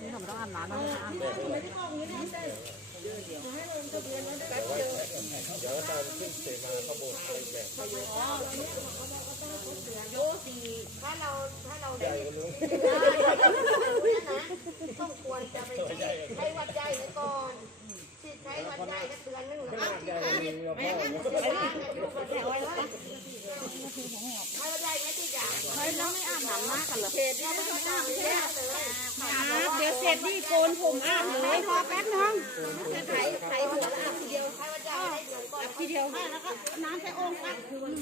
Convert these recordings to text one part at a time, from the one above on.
นี่ผมต้องอาบน้ำต้อง อาบน้ถ้าเราถ้าเราได้ต้องควรจะไปฉีดใช้วัดใจไว้ก่อนฉีดใช้วัดใจก็เดือนนึงแล้วฉีดแม่ก็ฉีดบ้างเนี่ยอยู่กับแถวไว้แล้วใช้วัดใจไม่ฉีดยาำเฮ้ยแล้วไม่อาบน้ำมากกันเหรอเขตที่ไม่ต้องอาบเลยเลย เสร็จนี่โกนผมอะเลยรอแป๊บนึงไถไถหัวแล้วอาบทีเดียวใช้วัดใจได้เดือนก่อนทีเดียวน้ำใส่โอ่งตักคืน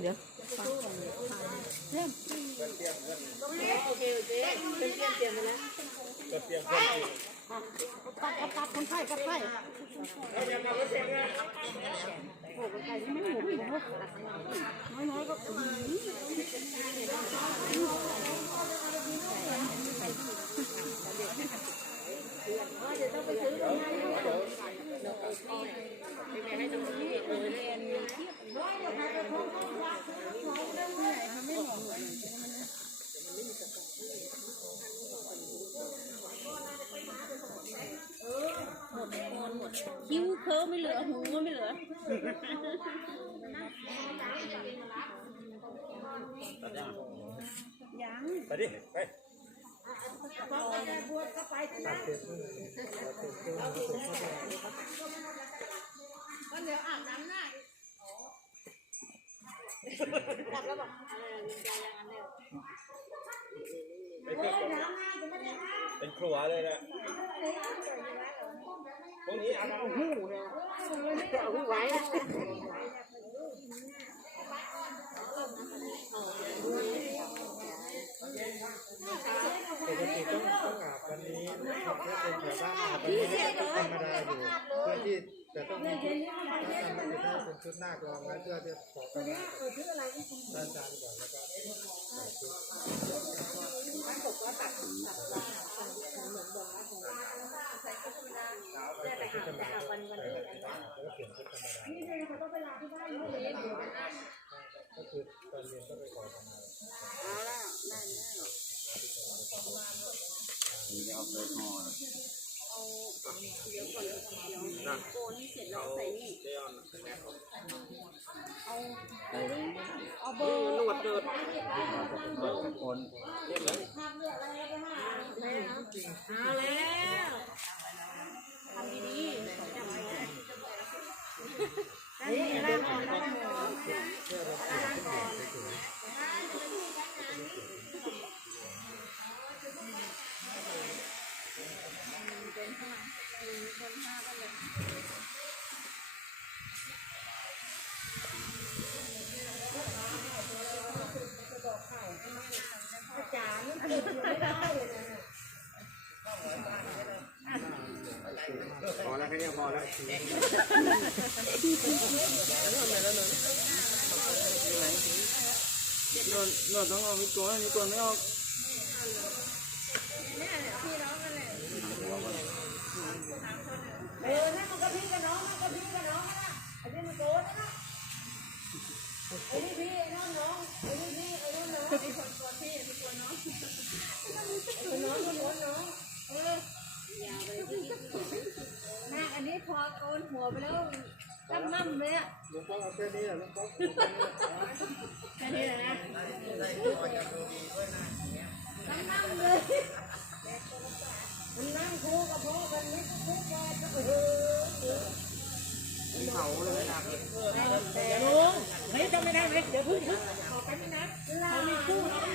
เดี๋ยวโอเคโอเคเตรียมเตรียมเปลี่ยนไปแล้ว ตักกับตักคนไข้กับไข้โอ้คนไข้ไม่หมูอีกนะน้อยๆก็คิ้วเคิร์ไม่เหลือหูก็ไม่เหลือ ยังไปดิไปก็เดี๋ยวอาบน้ำหน้ากลับแล้วปะยังอันเนี้ยไปแล้ว ป็นครัวเลยนะพวกนี้เอาเอาหูเอาหูไว้ปกติต้องต้องอาบวันนี้ถ้าเป็นแถวบ้าอาบวันนี้ธรรมดาอยู่เพื่อที่ จะต้องมีชุดทำไม่ได้เป็นชุดหน้ากรองแล้วเพื่อที่ขอกันด้านจานก่อนแล้วก็ใส่ชุดแล้วก็เปลี่ยนชุดธรรมดาก็คือตอนเรียนก็ไปขอกันมาเอาละได้แล้วเอาเลยห่อ เอาเดี๋ยวก่อนเดี๋ยวโกน ให้เสร็จแล้วใส่นี่เอาแม่เอาเอาเบอร์นวดเดินทุกคนเอาแล้วทำดีๆจำไว้ได้นี่ร่างก่ ค่นี้พอแล้วนวดนวดต้องเอามีตัวมีตัวไม่ออกเออนั่นมันก็พี่กับน้องมันก็พี่กับน้องนะไอ้นี่มันโกนนะไอ้นี่พี่ไอ้น้องน้องไอ้นี่พี่ไอ้น้องน้องไอ้คนตัวพี่ไอ้ตัวน้องไอ้น้องคนน้องน้อง ม่อันนี้พอโกนหัวไปแล้วตั้มมั่มเลยอะลุงป้องเอาแค่นี้แหละลุงป้องแค่นี้เลยนะตั้งนั่งเลยมันนั่งคู่กับพ่อกันนี่ก็คู่กันเออเผาเลยนะแต่ลุงเฮ้ยจำไม่ได้ไหมเดี๋ยวพึ่งขอแป๊บนึงนะเขามีคู่นะ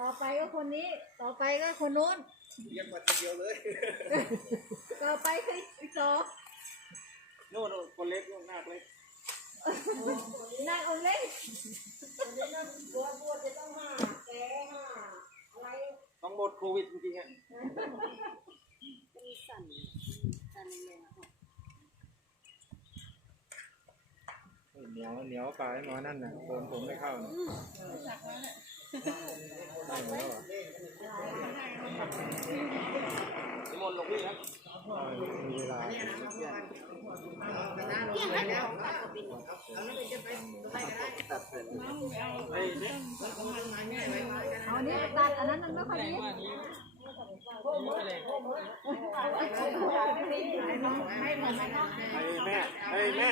ต่อไปก็คนนี้ ต่อไปก็คนนู้น เรียกมาทีเดียวเลย ต่อไปคืออีกสองโน่นคนเล็กโน่นหน้าเล็กนายองเล็กต้องหมดโควิดจริงๆอะเหนียวเหนียวปลาให้หมอนั่นน่ะโคนผมไม่เข้าน่ะ ได้หมดแล้วเหรอนิมนต์หลวงพี่ครับมีเวลาอ้เนี่ยเอาอันนี้ตัดอันนั้นมันไม่ค่อยดีให้แม่ไอ้แม่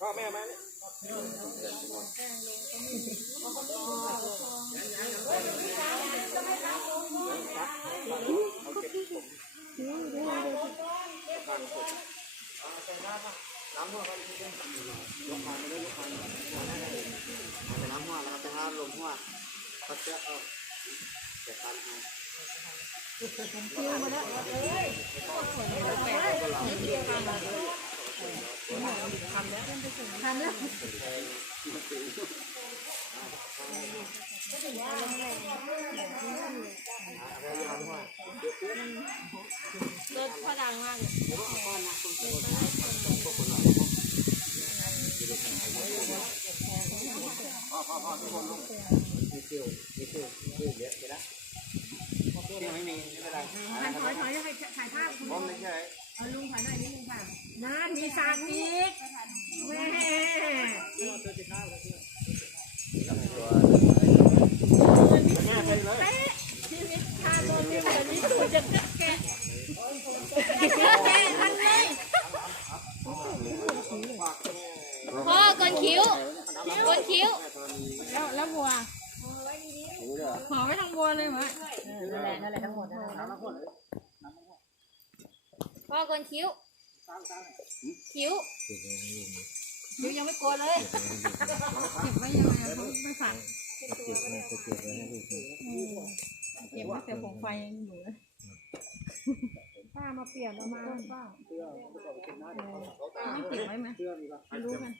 พ่อแม่มาเนี่ย น้ำหัวกัน ทีเดียวยกมาไม่ได้ยกมาเอาไปน้ำหัวแล้วก็ไปห้ามลมหัวก็จะเอะตันทันแล้วรถพ่อดังมากเลยยังไม่มีไม่เป็นไรถอยถอยให้ถ่ายภาพคุณไม่ใช่ เอาลุงถ่ายหน่อยนิดนึงค่ะนั่นมีสากอีกแม่แม่ไปเลยชีวิตชาโดนที่แบบนี้ตัวจะแกะแกะทันเลยพ่อกนคิ้วกนคิ้ว แล้วแล้วบัวห่อไว้ทั้งบัวเลยมั้ยนั่นแหละนั่นแหละทั้งหมดนะ พ่อกนคิ้ว คิ้วเดี๋ยวยังไม่กลัวเลยเก็บไว้ยังไงไม่ฝังเก็บไว้เก็บไว้ให้ลูกดูเก็บไว้แต่ผงไฟยังอยู่เลยป้ามาเปลี่ยนเอามาป้าไม่เก็บไว้ไหมไม่รู้กัน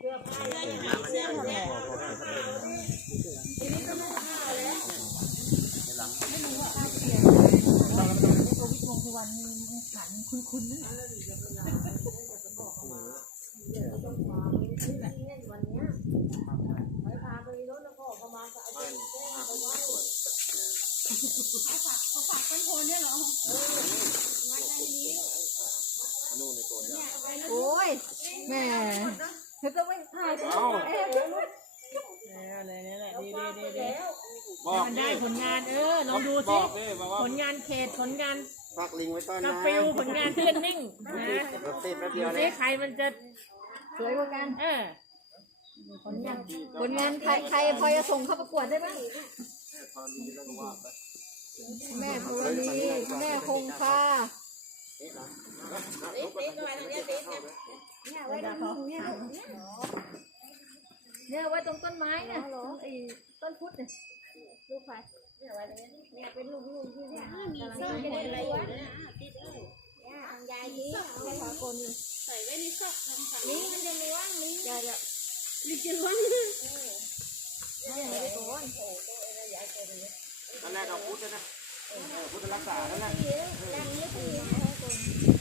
วงสุวรรณ มีขันคุ้นๆนะโอ้ยแม่เธอก็ไม่ถ่ายตัวเองอะไรนี่แหละดีดีดีดีมันได้ผลงานเออลองดูสิผลงานเขตผลงาน ฝากลิงไว้ต้อนกานะฟิลผลงานเพื่อนนิ่งนะรถติดแป๊บดูเดียวสิเลยใครมันจะสวยกว่ากัน เออผลงานผลงานใครใครพอจะส่งเข้าประกวดได้ไหมแม่ภูรีแม่คงคาเนี่ยไว้ตรงนี้เนี่ยไว้ตรงต้นไม้เนี่ยตรงไอ้ต้นพุทธเนี่ย ลูกไฟเนี่ยว้ตรงนี้เนี่ยเป็นลูกลูกที่เนี่ยมีเสื้อเป็นอะไรอยู่เนี่ยยายนี้เอาไปขอคนใส่ไว้ในซอกลิงมันจะมีว่างลิงจะจะลิงจะล้นเนี่ยไม่ได้โกนนั่นแหละดอกพุธนะพุทธรักษานั่นแหละดังเยอะ